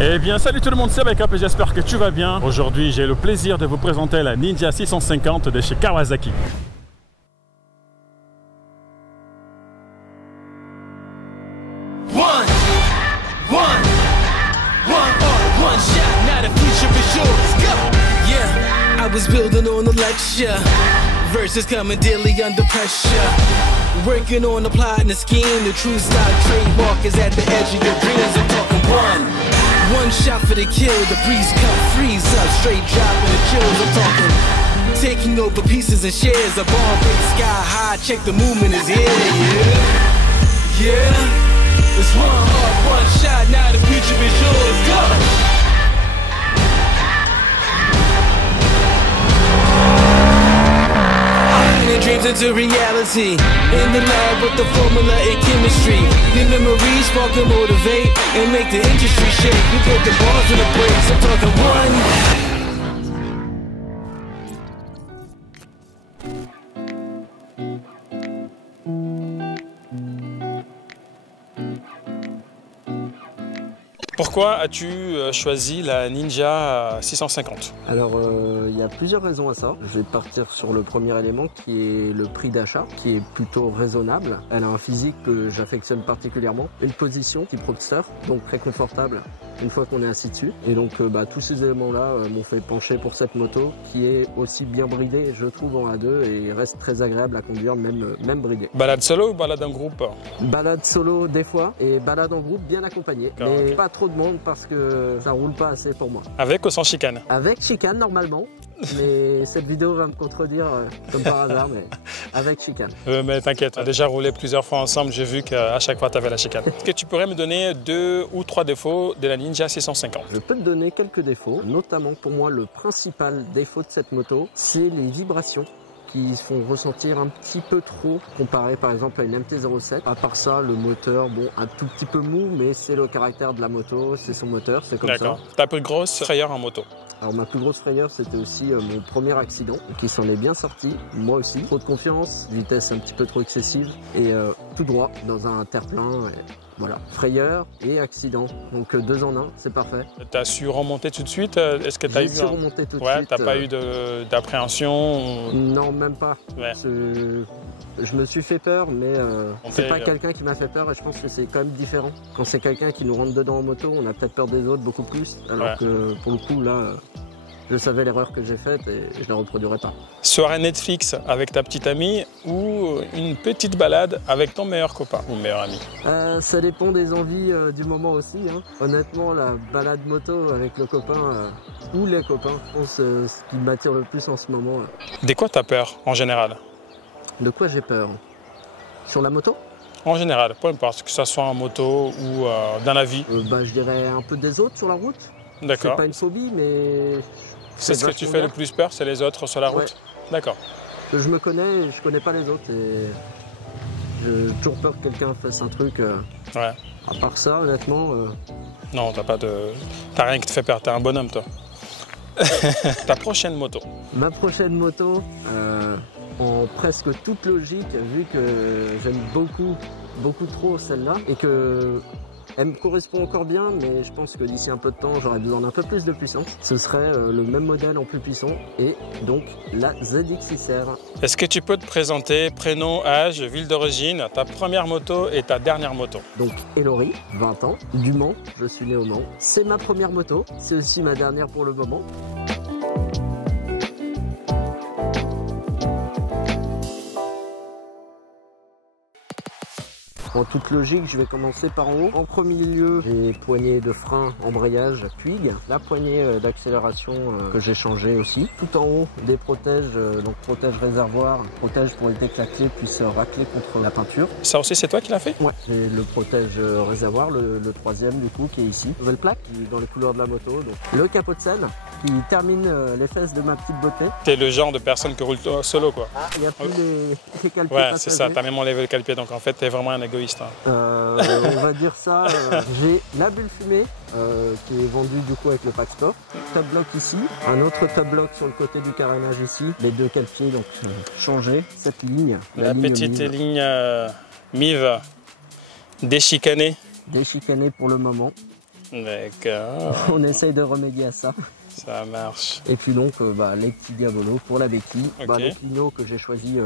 Eh bien salut tout le monde, c'est Bike Up et j'espère que tu vas bien. Aujourd'hui j'ai le plaisir de vous présenter la Ninja 650 de chez Kawasaki. Building on a lecture, verses coming daily under pressure. Working on applying the scheme, the true style trademark is at the edge of your dreams. I'm talking one shot for the kill, the breeze cut, freeze up, straight dropping the chills. I'm talking taking over pieces and shares, a bomb rate sky high, check the movement is here, yeah. It's one heart, one shot, now the future is yours, go! Dreams into reality. In the lab with the formula and chemistry. Your memories spark and motivate and make the industry shake. We put the bars in the brakes. I'm talking one. Pourquoi as-tu choisi la Ninja 650? Alors, il y a plusieurs raisons à ça. Je vais partir sur le premier élément qui est le prix d'achat, qui est plutôt raisonnable. Elle a un physique que j'affectionne particulièrement. Une position type roadster, donc très confortable une fois qu'on est assis dessus. Et donc, tous ces éléments-là m'ont fait pencher pour cette moto qui est aussi bien bridée, je trouve, en A2 et reste très agréable à conduire, même bridée. Balade solo ou balade en groupe? Balade solo des fois et balade en groupe bien accompagnée. Mais okay. Pas trop de monde parce que ça roule pas assez pour moi. Avec ou sans chicane? Avec chicane normalement, mais cette vidéo va me contredire comme par hasard, mais avec chicane. Mais t'inquiète, on a déjà roulé plusieurs fois ensemble, j'ai vu qu'à chaque fois tu avais la chicane. Est-ce que tu pourrais me donner 2 ou 3 défauts de la Ninja 650? Je peux te donner quelques défauts, notamment pour moi le principal défaut de cette moto, c'est les vibrations qui se font ressentir un petit peu trop comparé par exemple à une MT-07. À part ça, le moteur, bon, un tout petit peu mou, mais c'est le caractère de la moto, c'est son moteur, c'est comme ça. D'accord. Ta plus grosse frayeur en moto? Alors ma plus grosse frayeur, c'était aussi mon premier accident, qui s'en est bien sorti, moi aussi. Trop de confiance, vitesse un petit peu trop excessive, et tout droit dans un terre-plein. Voilà, frayeur et accident, donc 2 en 1, c'est parfait. Tu as su remonter tout de suite? Est-ce que tu as eu remonté tout de suite? suite. T'as pas eu d'appréhension? Non, même pas. Ouais. Je me suis fait peur, mais c'est pas quelqu'un qui m'a fait peur et je pense que c'est quand même différent. Quand c'est quelqu'un qui nous rentre dedans en moto, on a peut-être peur des autres beaucoup plus, alors que pour le coup là, je savais l'erreur que j'ai faite et je la reproduirai pas. Soirée Netflix avec ta petite amie ou une petite balade avec ton meilleur copain ou meilleur ami? Ça dépend des envies du moment aussi. Hein. Honnêtement, la balade moto avec le copain ou les copains, je pense ce qui m'attire le plus en ce moment. De quoi tu as peur en général? De quoi j'ai peur? Sur la moto? En général, peu importe, que ce soit en moto ou dans la vie. Je dirais un peu des autres sur la route. D'accord. C'est pas une phobie, mais... C'est ce que tu fais le plus peur, c'est les autres sur la route? Ouais. D'accord. Je me connais et je connais pas les autres et j'ai toujours peur que quelqu'un fasse un truc. Ouais. À part ça, honnêtement... Non, t'as rien qui te fait peur, t'es un bonhomme toi. Ta prochaine moto? Ma prochaine moto, en presque toute logique, vu que j'aime beaucoup trop celle-là et que elle me correspond encore bien, mais je pense que d'ici un peu de temps, j'aurais besoin d'un peu plus de puissance. Ce serait le même modèle en plus puissant et donc la ZX6R. Est-ce que tu peux te présenter, prénom, âge, ville d'origine, ta première moto et ta dernière moto? Donc Elori, 20 ans, du Mans, je suis né au Mans. C'est ma première moto, c'est aussi ma dernière pour le moment. En toute logique, je vais commencer par en haut. En premier lieu, j'ai poignée de frein, embrayage, Puig. La poignée d'accélération que j'ai changée aussi. Tout en haut, des protèges, donc protège réservoir, protège pour éviter que la clé puisse racler contre la peinture. Ça aussi, c'est toi qui l'as fait? Ouais, j'ai le protège réservoir, le troisième du coup, qui est ici. Nouvelle plaque, dans les couleurs de la moto. Donc, le capot de selle, qui termine les fesses de ma petite beauté. T'es le genre de personne qui roule solo, quoi. Ah, il n'y a plus les calpiers. Ouais, c'est ça, t'as même enlevé le calpier, donc en fait, t'es vraiment un égoïste. On va dire ça. J'ai la bulle fumée qui est vendue du coup avec le pack stop. Top block ici, un autre top block sur le côté du carénage ici. Les 2 calpiers donc changés. Cette ligne, la petite ligne MIV déchicanée. Déchicanée pour le moment. D'accord. On essaye de remédier à ça. Ça marche. Et puis donc les petits diabolos pour la béquille. Ok. Les pinots que j'ai choisi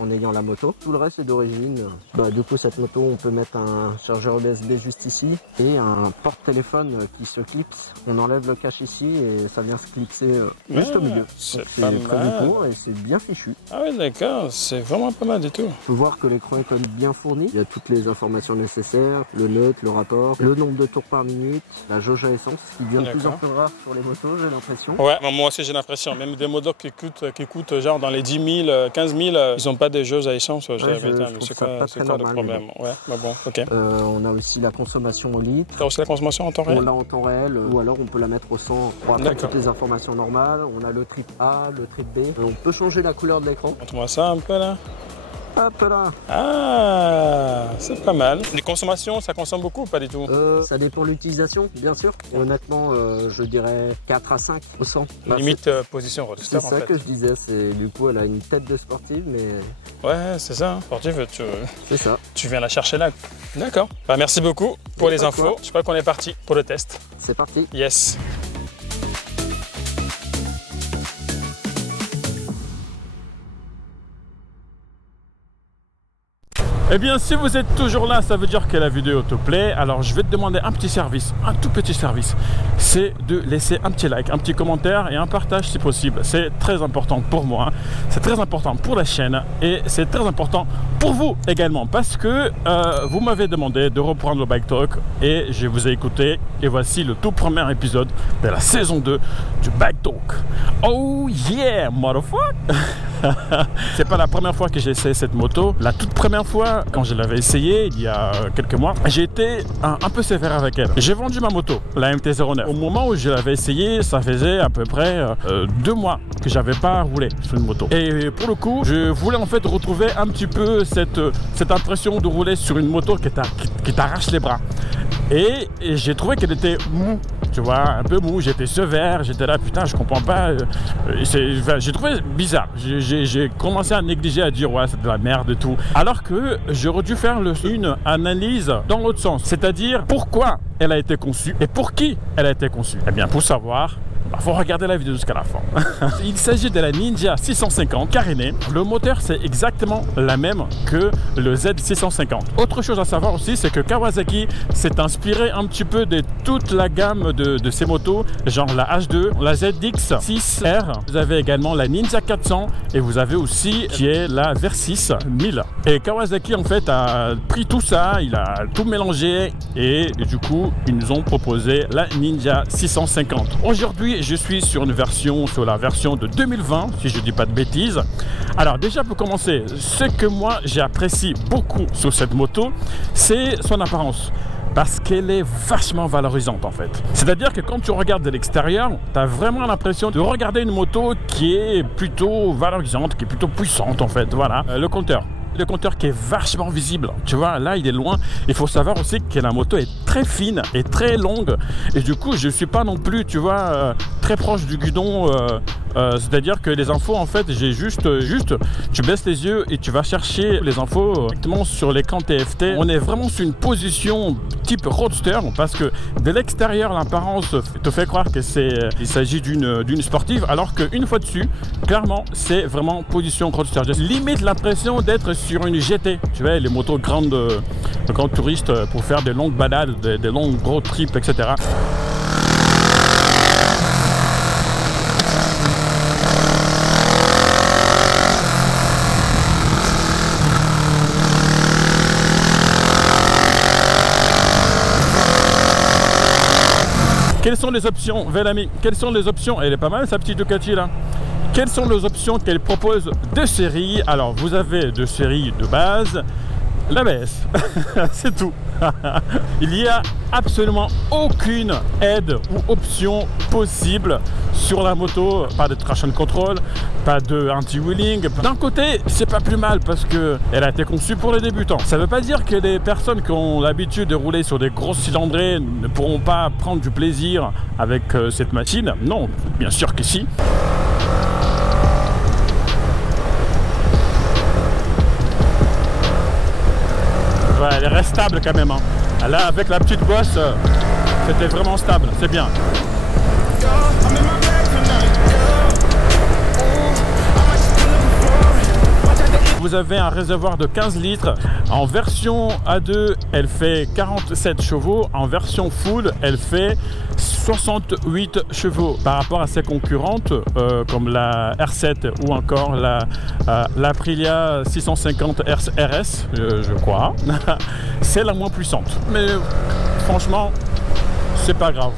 en ayant la moto. Tout le reste est d'origine. Du coup cette moto on peut mettre un chargeur USB juste ici et un porte-téléphone qui se clipse. On enlève le cache ici et ça vient se clipser juste au milieu. C'est Donc, pas très mal. court et c'est bien fichu. Ah oui, d'accord. C'est vraiment pas mal du tout. On peut voir que l'écran est quand même bien fourni. Il y a toutes les informations nécessaires, le neutre, le rapport, le nombre de tours par minute, la jauge à essence, qui devient de plus en plus rare sur les motos, j'ai l'impression. Ouais, moi aussi j'ai l'impression. Même des motos qui coûtent genre dans les 10 000, 15 000, ils n'ont pas des jauges à essence. C'est quoi le problème? Ouais, mais bon, ok. On a aussi la consommation au litre. T'as aussi la consommation en temps réel? On l'a en temps réel, ou alors on peut la mettre au 100 pour avoir toutes les informations normales. On a le trip A, le trip B. On peut changer la couleur de l'écran. Montre-moi ça un peu là. Hop là. Ah, c'est pas mal. Les consommations, ça consomme beaucoup ou pas du tout? Ça dépend de l'utilisation, bien sûr. Honnêtement, je dirais 4 à 5 au 100. Limite position roadster. C'est ça que je disais. Du coup, elle a une tête de sportive, mais... Ouais, c'est ça. Sportive, c'est ça. Tu viens la chercher là. D'accord. Bah, merci beaucoup pour les infos. Je crois qu'on est parti pour le test. C'est parti. Yes. Eh bien, si vous êtes toujours là, ça veut dire que la vidéo te plaît. Alors, je vais te demander un petit service, un tout petit service. C'est de laisser un petit like, un petit commentaire et un partage si possible. C'est très important pour moi, c'est très important pour la chaîne et c'est très important pour vous également. Parce que vous m'avez demandé de reprendre le Bike Talk et je vous ai écouté. Et voici le tout premier épisode de la saison 2 du Bike Talk. Oh yeah, motherfucker! C'est pas la première fois que j'ai essayé cette moto. La toute première fois, quand je l'avais essayée il y a quelques mois, j'ai été un peu sévère avec elle. J'ai vendu ma moto, la MT-09. Au moment où je l'avais essayée, ça faisait à peu près 2 mois que j'avais pas roulé sur une moto. Et pour le coup, je voulais en fait retrouver un petit peu cette impression de rouler sur une moto qui t'arrache les bras. Et j'ai trouvé qu'elle était mou, tu vois, un peu mou. J'étais sévère, j'étais là, putain, je comprends pas. J'ai trouvé bizarre. J'ai commencé à négliger, à dire ouais, c'est de la merde et tout. Alors que j'aurais dû faire une analyse dans l'autre sens, c'est-à-dire pourquoi elle a été conçue et pour qui elle a été conçue. Eh bien, pour savoir, il faut regarder la vidéo jusqu'à la fin. Il s'agit de la Ninja 650 carénée. Le moteur, c'est exactement la même que le Z650. Autre chose à savoir aussi, c'est que Kawasaki s'est inspiré un petit peu de toute la gamme de ces motos, genre la H2, la ZX6R. Vous avez également la Ninja 400 et vous avez aussi qui est la Versys 1000. Et Kawasaki en fait a pris tout ça, il a tout mélangé et du coup ils nous ont proposé la Ninja 650. Aujourd'hui, je suis sur la version de 2020, si je ne dis pas de bêtises. Alors déjà pour commencer, ce que moi j'apprécie beaucoup sur cette moto, c'est son apparence. Parce qu'elle est vachement valorisante en fait. C'est-à-dire que quand tu regardes de l'extérieur, tu as vraiment l'impression de regarder une moto qui est plutôt valorisante, qui est plutôt puissante en fait. Voilà, le compteur qui est vachement visible, tu vois, là il est loin. Il faut savoir aussi que la moto est très fine et très longue et du coup je suis pas non plus, tu vois, très proche du guidon, c'est-à-dire que les infos en fait, j'ai juste tu baisses les yeux et tu vas chercher les infos directement sur l'écran TFT. On est vraiment sur une position type roadster parce que de l'extérieur l'apparence te fait croire que il s'agit d'une sportive, alors qu'une fois dessus, clairement c'est vraiment position roadster. J'ai limite l'impression d'être sur une GT, tu vois, les motos grands touristes pour faire des longues balades, des longues road trips, etc. Quelles sont les options, bel ami? Quelles sont les options? Elle est pas mal sa petite Ducati là. Quelles sont les options qu'elle propose de série? Alors vous avez de série de base, l'ABS, c'est tout. Il n'y a absolument aucune aide ou option possible sur la moto. Pas de traction control, pas de anti-wheeling. D'un côté, c'est pas plus mal parce qu'elle a été conçue pour les débutants. Ça ne veut pas dire que les personnes qui ont l'habitude de rouler sur des grosses cylindrées ne pourront pas prendre du plaisir avec cette machine. Non, bien sûr que si. Ouais, elle est restable quand même. Hein. Là, avec la petite bosse, C'était vraiment stable, c'est bien. Vous avez un réservoir de 15 litres. En version A2, elle fait 47 chevaux. En version full, elle fait 68 chevaux. Par rapport à ses concurrentes, comme la R7 ou encore l'Aprilia 650 RS, je crois, c'est la moins puissante. Mais franchement, c'est pas grave.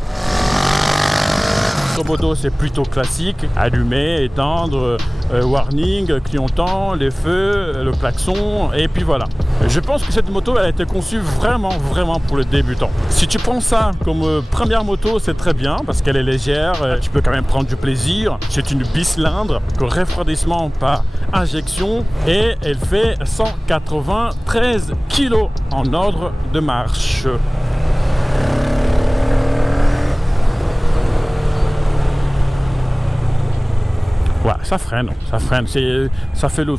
Moto, c'est plutôt classique, allumer, éteindre, warning, clignotant, les feux, le klaxon, et puis voilà. Je pense que cette moto, elle a été conçue vraiment pour les débutants. Si tu prends ça comme première moto, c'est très bien parce qu'elle est légère, tu peux quand même prendre du plaisir. C'est une bicylindre, refroidissement par injection, et elle fait 193 kg en ordre de marche. Ouais, ça freine, ça fait le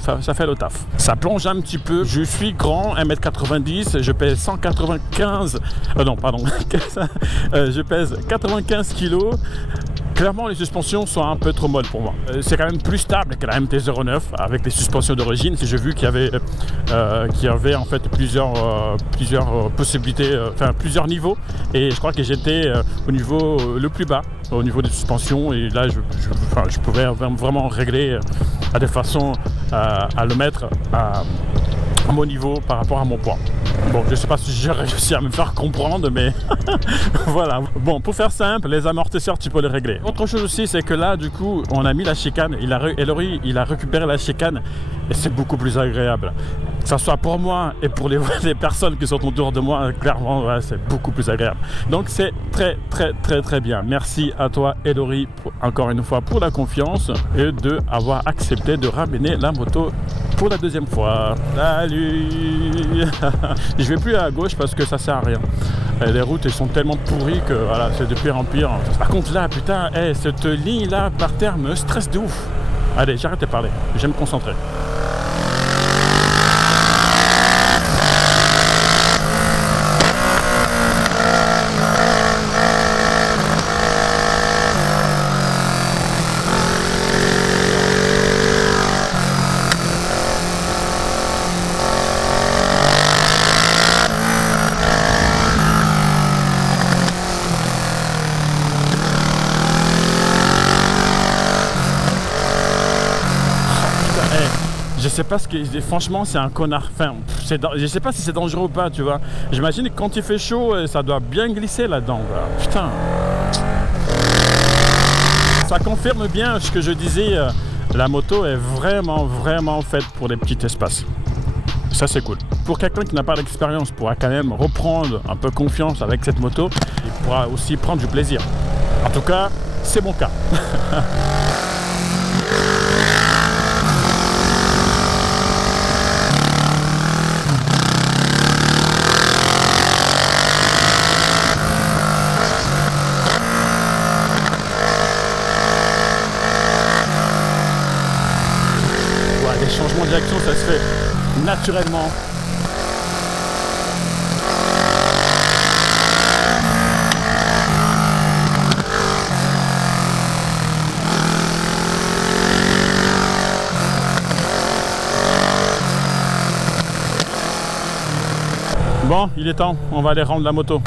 taf. Ça plonge un petit peu. Je suis grand, 1m90, je pèse 195, non pardon, je pèse 95 kg. Clairement, les suspensions sont un peu trop molles pour moi. C'est quand même plus stable que la MT-09 avec les suspensions d'origine. J'ai vu qu'il y avait en fait plusieurs possibilités, enfin plusieurs niveaux. Et je crois que j'étais au niveau le plus bas, au niveau des suspensions. Et là, je pouvais vraiment régler à des façons à le mettre à mon niveau par rapport à mon poids. Bon, je sais pas si j'ai réussi à me faire comprendre, mais voilà. Bon, pour faire simple, les amortisseurs, tu peux les régler. Autre chose aussi, c'est que là, du coup, on a mis la chicane. Il a récupéré la chicane et c'est beaucoup plus agréable. Que ce soit pour moi et pour les personnes qui sont autour de moi, clairement, ouais, c'est beaucoup plus agréable. Donc, c'est très bien. Merci à toi, Elori, encore une fois, pour la confiance et d'avoir accepté de ramener la moto pour la deuxième fois. Salut. Je vais plus à gauche parce que ça sert à rien. Les routes elles sont tellement pourries que voilà, c'est de pire en pire. Par contre là, putain, cette ligne là par terre me stresse de ouf. Allez, j'arrête de parler, je vais me concentrer. Je sais pas ce que... Franchement, c'est un connard. Enfin, je sais pas si c'est dangereux ou pas, tu vois. J'imagine que quand il fait chaud, ça doit bien glisser là-dedans. Putain. Ça confirme bien ce que je disais. La moto est vraiment faite pour les petits espaces. Ça, c'est cool. Pour quelqu'un qui n'a pas d'expérience, pourra quand même reprendre un peu confiance avec cette moto. Il pourra aussi prendre du plaisir. En tout cas, c'est mon cas. Changement de direction, ça se fait naturellement. Bon, il est temps, on va aller rendre la moto.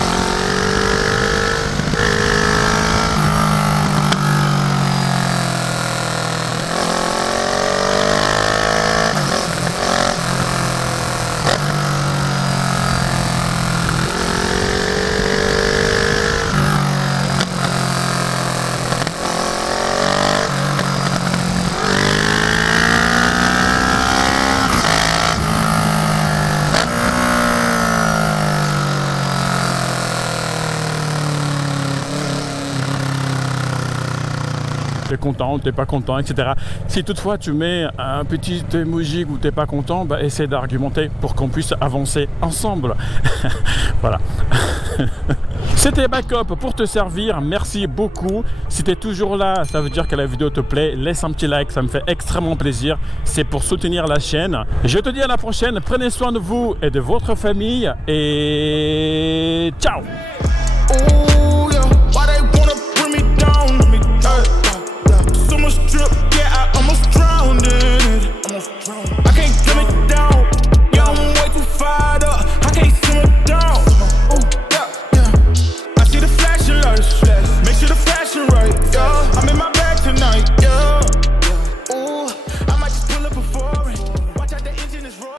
T'es content, t'es pas content, etc. Si toutefois tu mets un petit emoji où t'es pas content, bah, essaie d'argumenter pour qu'on puisse avancer ensemble. Voilà. C'était Backup pour te servir, merci beaucoup. Si tu es toujours là, ça veut dire que la vidéo te plaît. Laisse un petit like, ça me fait extrêmement plaisir. C'est pour soutenir la chaîne. Je te dis à la prochaine, prenez soin de vous et de votre famille. Et ciao!